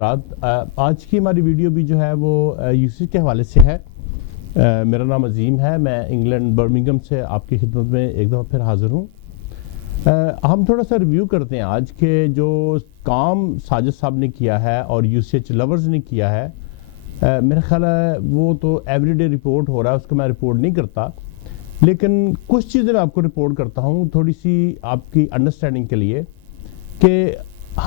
آج کی ہماری ویڈیو بھی جو ہے وہ یوسف کے حوالے سے ہے۔ میرا نام عظیم ہے، میں انگلینڈ برمنگھم سے آپ کی خدمت میں ایک دفعہ پھر حاضر ہوں۔ ہم تھوڑا سا ریویو کرتے ہیں آج کے جو کام ساجد صاحب نے کیا ہے اور UCH لورز نے کیا ہے۔ میرا خیال ہے وہ تو ایوری ڈے رپورٹ ہو رہا ہے، اس کو میں رپورٹ نہیں کرتا، لیکن کچھ چیزیں میں آپ کو رپورٹ کرتا ہوں تھوڑی سی آپ کی انڈرسٹینڈنگ کے لیے کہ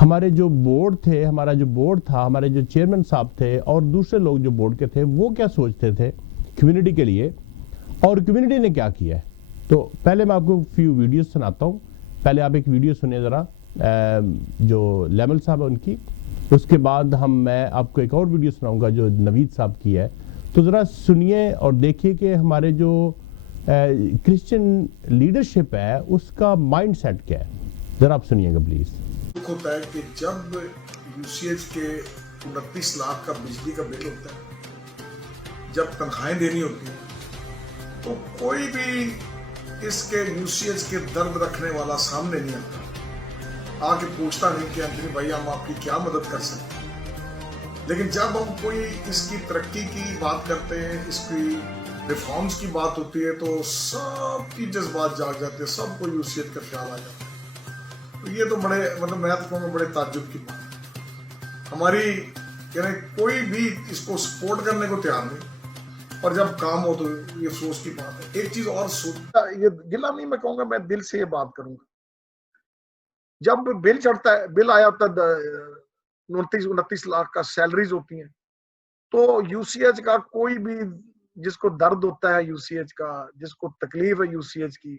ہمارے جو بورڈ تھے، ہمارا جو بورڈ تھا، ہمارے جو چیئرمین صاحب تھے اور دوسرے لوگ جو بورڈ کے تھے وہ کیا سوچتے تھے کمیونٹی کے لیے اور کمیونٹی نے کیا کیا ہے۔ تو پہلے میں آپ کو فیو ویڈیوز سناتا ہوں۔ پہلے آپ ایک ویڈیو سنیں ذرا جو لیمل صاحب ان کی، اس کے بعد میں آپ کو ایک اور ویڈیو سناؤں گا جو نوید صاحب کی ہے۔ تو ذرا سنیے اور دیکھیے کہ ہمارے جو کرسچن لیڈرشپ ہے اس کا مائنڈ سیٹ کیا ہے۔ ذرا آپ سنیے گا پلیز۔ ہوتا ہے کہ جب UCH کے 29 لاکھ کا بجلی کا بل ہوتا ہے، جب تنخواہیں دینی ہوتی ہیں، تو کوئی بھی اس کے UCH کے درد رکھنے والا سامنے نہیں آتا، آ کے پوچھتا نہیں کہ انتونی بھائی ہم آپ کی کیا مدد کر سکتے ہیں۔ لیکن جب ہم کوئی اس کی ترقی کی بات کرتے ہیں، اس کی ریفارمز کی بات ہوتی ہے، تو سب کی جذبات جاگ جاتے ہیں، سب کو UCH کا خیال آ جاتا ہے۔ تو یہ تو بڑے میں تو کہوں گا بڑے تعجب کی بات ہے۔ ہماری یعنی کوئی بھی اس کو سپورٹ کرنے کو تیار نہیں، اور جب کام ہو تو یہ افسوس کی بات ہے۔ ایک چیز اور سوچتا، یہ گلا نہیں میں کہوں گا، میں دل سے یہ بات کروں گا، جب بل چڑھتا ہے، بل آیا ہوتا ہے 29 لاکھ کا سیلریز ہوتی ہیں، تو UCH کا کوئی بھی جس کو درد ہوتا ہے UCH کا، جس کو تکلیف ہے UCH کی،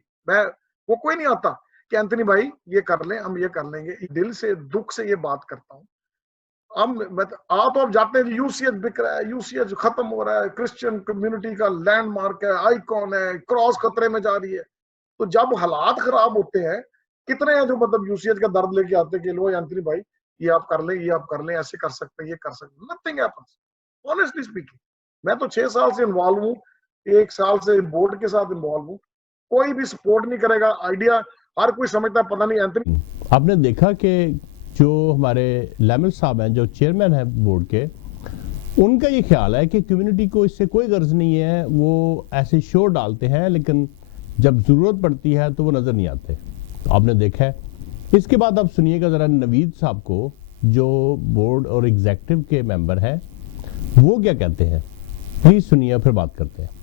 وہ کوئی نہیں آتا کہ انتونی بھائی یہ کر لیں، ہم یہ کر لیں گے۔ دل سے دکھ سے یہ بات کرتا ہوں۔ تو اب جاتے ہیں UCH بک رہا ہے، UCH ختم ہو رہا ہے، کرسچن کمیونٹی کا لینڈ مارک ہے، آئیکن ہے، کراس خطرے میں جا رہی ہے۔ تو جب حالات خراب ہوتے ہیں، کتنے ہیں جو UCH کا درد لے کے آتے کہ لو انتونی بھائی یہ آپ کر لیں، یہ آپ کر لیں، ایسے کر سکتے ہیں، یہ کر سکتے ہیں۔ Nothing happens, honestly speaking. میں تو 6 سال سے انوالو ہوں، 1 سال سے بورڈ کے ساتھ انوالو ہوں، کوئی بھی سپورٹ نہیں کرے گا۔ آئیڈیا ہر کوئی سمجھتا پتہ نہیں انتونی۔ آپ نے دیکھا کہ جو ہمارے لیمل صاحب ہیں جو چیئرمین ہیں بورڈ کے، ان کا یہ خیال ہے کہ کمیونٹی کو اس سے کوئی غرض نہیں ہے، وہ ایسے شو ڈالتے ہیں لیکن جب ضرورت پڑتی ہے تو وہ نظر نہیں آتے۔ آپ نے دیکھا ہے۔ اس کے بعد آپ سنیے گا ذرا نوید صاحب کو جو بورڈ اور ایگزیکٹو کے ممبر ہیں، وہ کیا کہتے ہیں۔ پلیز سنیے پھر بات کرتے ہیں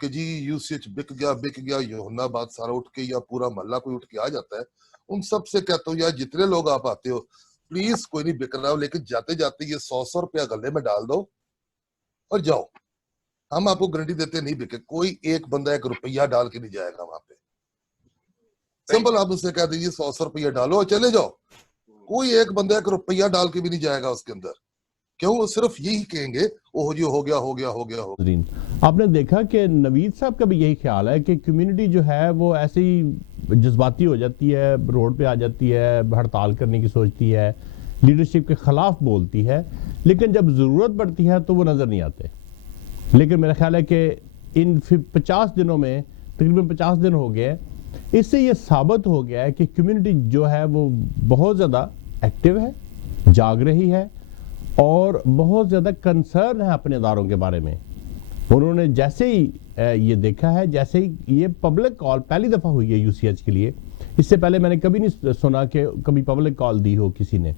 کہ جی UCH بک گیا، یوحنا بات سارا اٹھ کے یا پورا محلہ کوئی اٹھ کے آ جاتا ہے۔ ان سب سے کہتا ہوں یار جتنے لوگ آپ آتے ہو پلیز کوئی نہیں بک رہا ہو، لیکن جاتے جاتے یہ 100 روپیہ گلے میں ڈال دو اور جاؤ۔ ہم آپ کو گارنٹی دیتے نہیں بکے، کوئی ایک بندہ 1 روپیہ ڈال کے نہیں جائے گا وہاں پہ۔ سمپل آپ اسے کہہ دیجیے 100 روپیہ ڈالو اور چلے جاؤ، کوئی ایک بندہ 1 روپیہ ڈال کے بھی نہیں جائے گا اس کے اندر۔ کیوں؟ وہ صرف یہی کہیں گے اوہ جی ہو گیا۔ آپ نے دیکھا کہ نوید صاحب کا بھی یہی خیال ہے کہ کمیونٹی جو ہے وہ ایسے ہی جذباتی ہو جاتی ہے، روڈ پہ آ جاتی ہے، ہڑتال کرنے کی سوچتی ہے، لیڈرشپ کے خلاف بولتی ہے، لیکن جب ضرورت پڑتی ہے تو وہ نظر نہیں آتے۔ لیکن میرا خیال ہے کہ ان 50 دنوں میں تقریباً 50 دن ہو گئے، اس سے یہ ثابت ہو گیا ہے کہ کمیونٹی جو ہے وہ بہت زیادہ ایکٹیو ہے، جاگ رہی ہے اور بہت زیادہ کنسرن ہے اپنے اداروں کے بارے میں۔ انہوں نے جیسے ہی یہ دیکھا ہے، جیسے ہی یہ پبلک کال پہلی دفعہ ہوئی ہے UCH کے لیے، اس سے پہلے میں نے کبھی نہیں سنا کہ کبھی پبلک کال دی ہو کسی نے،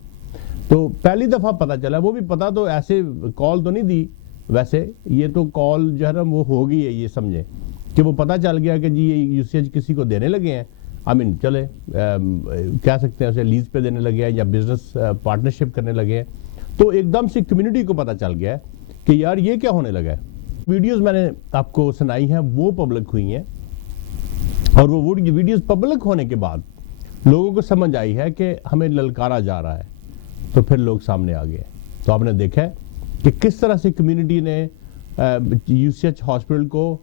تو پہلی دفعہ پتہ چلا۔ وہ بھی پتہ تو ایسے کال تو نہیں دی، ویسے یہ تو کال جو ہے نا وہ ہو گئی ہے، یہ سمجھیں کہ وہ پتہ چل گیا کہ جی یہ UCH کسی کو دینے لگے ہیں، چلے کہہ سکتے ہیں اسے لیز پہ دینے لگے ہیں یا بزنس پارٹنرشپ کرنے لگے ہیں۔ تو ایک دم سے کمیونٹی کو پتہ چل گیا ہے کہ یار یہ کیا ہونے لگا ہے۔ ویڈیوز میں نے آپ کو سنائی ہیں وہ پبلک ہوئی ہیں، اور وہ ویڈیوز پبلک ہونے کے بعد لوگوں کو سمجھ آئی ہے کہ ہمیں للکارا جا رہا ہے، تو پھر لوگ سامنے آ گئے۔ تو آپ نے دیکھا ہے کہ کس طرح سے کمیونٹی نے UCH ہاسپٹل کو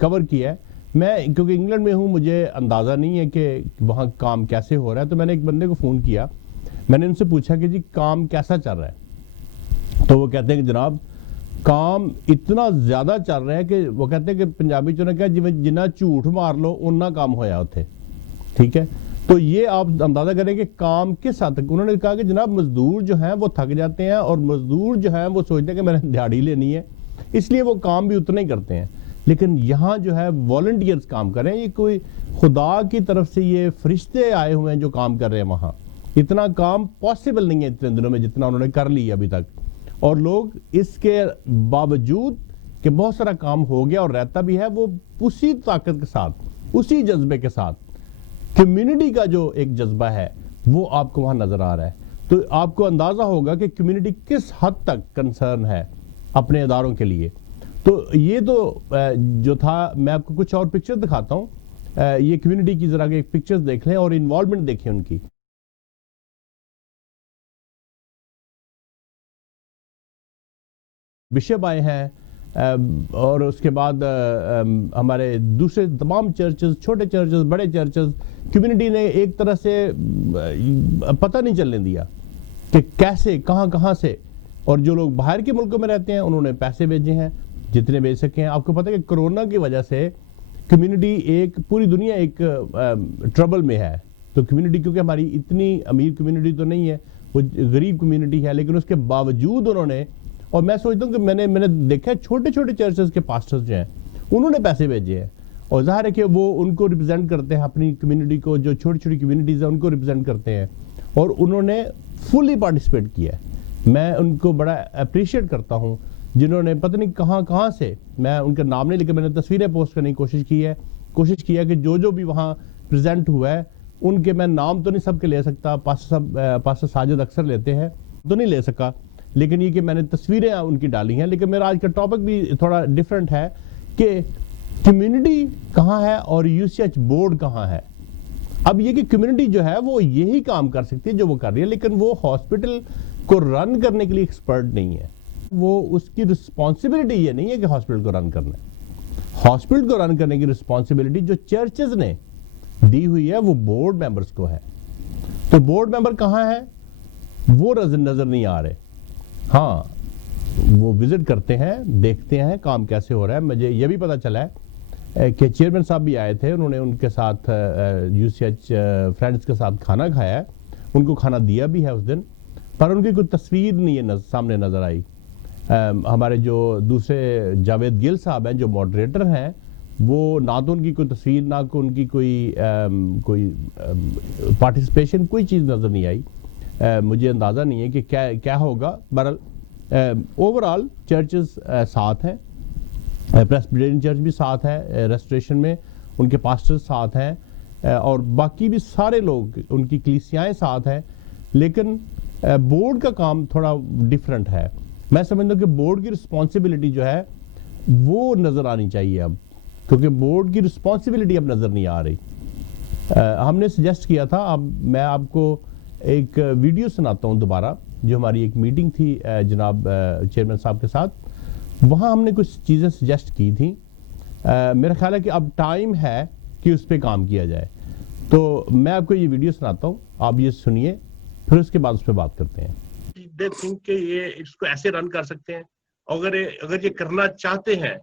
کور کیا ہے۔ میں کیونکہ انگلینڈ میں ہوں، مجھے اندازہ نہیں ہے کہ وہاں کام کیسے ہو رہا ہے، تو میں نے ایک بندے کو فون کیا، میں نے ان سے پوچھا کہ جی کام کیسا چل رہا ہے۔ تو وہ کہتے ہیں کہ جناب کام اتنا زیادہ چل رہا ہے کہ وہ کہتے ہیں کہ پنجابی چ نے کہا جی جنہ جھوٹ مار لو اُنہ کام ہویا ہوتے، ٹھیک ہے۔ تو یہ آپ اندازہ کریں کہ کام کس حد تک. انہوں نے کہا کہ جناب مزدور جو ہیں وہ تھک جاتے ہیں اور مزدور جو ہیں وہ سوچتے ہیں کہ میں نے دیہڑی لینی ہے, اس لیے وہ کام بھی اتنا ہی کرتے ہیں. لیکن یہاں جو ہے والنٹیئرز کام کریں, یہ کوئی خدا کی طرف سے یہ فرشتے آئے ہوئے ہیں جو کام کر رہے ہیں وہاں. اتنا کام پاسبل نہیں ہے اتنے دنوں میں جتنا انہوں نے کر لی ابھی تک. اور لوگ اس کے باوجود کہ بہت سارا کام ہو گیا اور رہتا بھی ہے, وہ اسی طاقت کے ساتھ, اسی جذبے کے ساتھ, کمیونٹی کا جو ایک جذبہ ہے وہ آپ کو وہاں نظر آ رہا ہے. تو آپ کو اندازہ ہوگا کہ کمیونٹی کس حد تک کنسرن ہے اپنے اداروں کے لیے. تو یہ تو جو تھا, میں آپ کو کچھ اور پکچر دکھاتا ہوں. یہ کمیونٹی کی ذرا ایک پکچر دیکھ لیں اور انوالومنٹ دیکھیں ان کی. بشپ آئے ہیں اور اس کے بعد ہمارے دوسرے تمام چرچز, چھوٹے چرچز, بڑے چرچز, کمیونٹی نے ایک طرح سے پتہ نہیں چلنے دیا کہ کیسے کہاں سے. اور جو لوگ باہر کے ملکوں میں رہتے ہیں انہوں نے پیسے بھیجے ہیں جتنے بھیج سکے ہیں. آپ کو پتہ ہے کہ کرونا کی وجہ سے کمیونٹی ایک پوری دنیا ایک ٹربل میں ہے. تو کمیونٹی کیونکہ ہماری اتنی امیر کمیونٹی تو نہیں ہے, وہ غریب کمیونٹی ہے, لیکن اس کے باوجود انہوں نے, اور میں سوچتا ہوں کہ میں نے دیکھا چھوٹے چھوٹے چرچز کے پاسٹرز جو ہیں انہوں نے پیسے بھیجے ہیں. اور ظاہر ہے کہ وہ ان کو ریپرزینٹ کرتے ہیں, اپنی کمیونٹی کو, جو چھوٹی چھوٹی کمیونٹیز ہیں ان کو ریپرزینٹ کرتے ہیں, اور انہوں نے فلی پارٹیسپیٹ کیا ہے. میں ان کو بڑا اپریشیٹ کرتا ہوں جنہوں نے پتہ نہیں کہاں سے, میں ان کا نام نہیں لیکن میں نے تصویریں پوسٹ کرنے کی کوشش کی ہے کہ جو بھی وہاں پریزنٹ ہوا ہے ان کے, میں نام تو نہیں سب کے لے سکتا, پاسٹر ساجد اکثر لیتے ہیں تو نہیں لے سکا, لیکن یہ کہ میں نے تصویریں ان کی ڈالی ہیں. لیکن میرا آج کا ٹاپک بھی تھوڑا ڈیفرنٹ ہے کہ کمیونٹی کہاں ہے اور یو سی ایچ بورڈ کہاں ہے. اب یہ کہ کمیونٹی جو ہے وہ یہی کام کر سکتی ہے جو وہ کر رہی ہے, لیکن وہ ہاسپٹل کو رن کرنے کے لیے ایکسپرٹ نہیں ہے. وہ اس کی رسپانسبلٹی یہ نہیں ہے کہ ہاسپٹل کو رن کرنا ہے. ہاسپٹل کو رن کرنے کی رسپانسبلٹی جو چرچز نے دی ہوئی ہے وہ بورڈ ممبرز کو ہے. تو بورڈ ممبر کہاں ہے وہ نظر نہیں آ رہے. ہاں وہ وزٹ کرتے ہیں, دیکھتے ہیں کام کیسے ہو رہا ہے. مجھے یہ بھی پتا چلا ہے کہ چیئرمین صاحب بھی آئے تھے, انہوں نے ان کے ساتھ یو سی ایچ فرینڈز کے ساتھ کھانا کھایا ہے, ان کو کھانا دیا بھی ہے اس دن, پر ان کی کوئی تصویر نہیں ہے سامنے نظر آئی. ہمارے جو دوسرے جاوید گل صاحب ہیں جو ماڈریٹر ہیں, وہ نہ تو ان کی کوئی تصویر, نہ کو ان کی کوئی پارٹیسپیشن, کوئی چیز نظر نہیں آئی. مجھے اندازہ نہیں ہے کہ کیا ہوگا. بہرحال اوور آل چرچز ساتھ ہیں, پریسبیٹرین چرچ بھی ساتھ ہے ریسٹوریشن میں, ان کے پاسٹرز ساتھ ہیں, اور باقی بھی سارے لوگ, ان کی کلیسیائیں ساتھ ہیں. لیکن بورڈ کا کام تھوڑا ڈیفرنٹ ہے. میں سمجھتا ہوں کہ بورڈ کی رسپانسبلٹی جو ہے وہ نظر آنی چاہیے اب, کیونکہ بورڈ کی رسپانسبلٹی اب نظر نہیں آ رہی. ہم نے سجیسٹ کیا تھا, اب میں آپ کو ایک ویڈیو سناتا ہوں دوبارہ, جو ہماری ایک میٹنگ تھی جناب چیئرمین صاحب کے ساتھ, وہاں ہم نے کچھ چیزیں سجیسٹ کی تھیں. میرا خیال ہے کہ اب ٹائم ہے کہ اس پہ کام کیا جائے. تو میں آپ کو یہ ویڈیو سناتا ہوں, آپ یہ سنیے, پھر اس کے بعد اس پہ بات کرتے ہیں. دے تھنک کہ یہ اس کو ایسے رن کر سکتے ہیں. اگر یہ کرنا چاہتے ہیں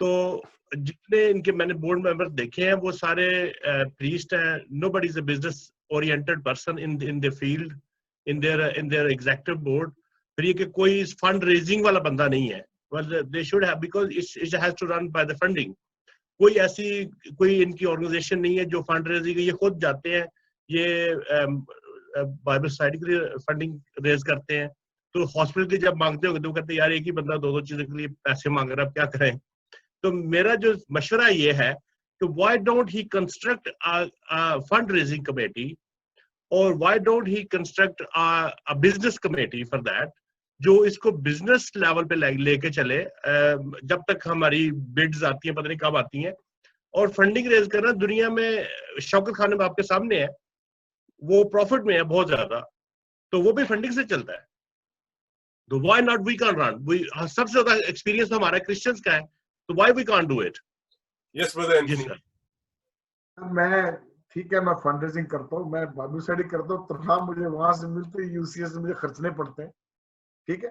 تو جتنے ان کے میں نے بورڈ ممبر دیکھے ہیں وہ سارے پریسٹ ہیں. Nobody is a business oriented person in the field, in their executive board. پھر یہ کہ کوئی فنڈ ریزنگ والا بندہ نہیں ہے. They should have, because it has to run by the funding. کوئی ان کی آرگنائزیشن نہیں ہے جو فنڈ ریزنگ, یہ خود جاتے ہیں, یہ بائبل سوسائٹی کے لیے فنڈنگ ریز کرتے ہیں. تو ہاسپٹل کے جب مانگتے ہوں گے تو وہ کہتے ہیں یار ایک ہی بندہ دو چیزوں کے لیے پیسے مانگ رہا ہے, اب کیا کریں. تو میرا جو مشورہ یہ ہے کہ why don't he construct fund raising committee, اور why don't he construct business committee for that, جو اس کو بزنس لیول پہ لے کے چلے. جب تک ہماری بڈز آتی ہیں, پتہ نہیں کب آتی ہیں, اور فنڈنگ ریز کرنا دنیا میں, شوکت خانم آپ کے سامنے ہے, وہ پروفٹ میں ہے بہت زیادہ, تو وہ بھی فنڈنگ سے چلتا ہے. تو وائی ناٹ وی کان رن, سب سے زیادہ ایکسپیرینس ہمارا کرسچنس کا ہے, تو وائی وی کان ڈو اٹ. یس برادر. میں ٹھیک ہے, میں فنڈ ریزنگ کرتا ہوں, میں بائبل اسٹڈی کرتا ہوں, تنخواہ مجھے وہاں سے ملتی ہے, یو سی ایس سے مجھے خرچنے پڑتے ہیں. ٹھیک ہے,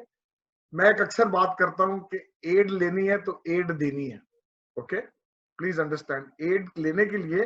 میں ایک اکثر بات کرتا ہوں کہ ایڈ لینی ہے تو ایڈ دینی ہے. اوکے, پلیز انڈرسٹینڈ, ایڈ لینے کے لیے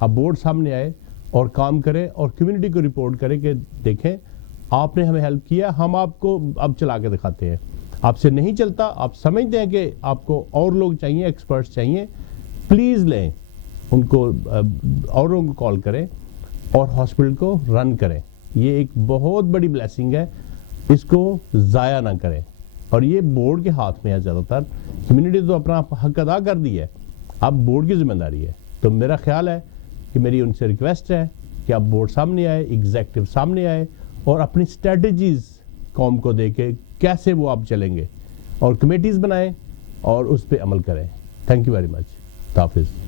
اب بورڈ سامنے آئے اور کام کریں اور کمیونٹی کو رپورٹ کریں کہ دیکھیں آپ نے ہمیں ہیلپ کیا, ہم آپ کو اب چلا کے دکھاتے ہیں. آپ سے نہیں چلتا, آپ سمجھتے ہیں کہ آپ کو اور لوگ چاہیے, ایکسپرٹس چاہیے, پلیز لیں ان کو, اوروں کو کال کریں اور ہاسپٹل کو رن کریں. یہ ایک بہت بڑی بلیسنگ ہے, اس کو ضائع نہ کریں. اور یہ بورڈ کے ہاتھ میں ہے زیادہ تر. کمیونٹی تو اپنا حق ادا کر دی ہے, اب بورڈ کی ذمہ داری ہے. تو میرا خیال ہے کہ میری ان سے ریکویسٹ ہے کہ آپ بورڈ سامنے آئے, ایگزیکٹو سامنے آئے اور اپنی اسٹریٹجیز قوم کو دے کے کیسے وہ آپ چلیں گے اور کمیٹیز بنائیں اور اس پہ عمل کریں. Thank you very much. حافظ.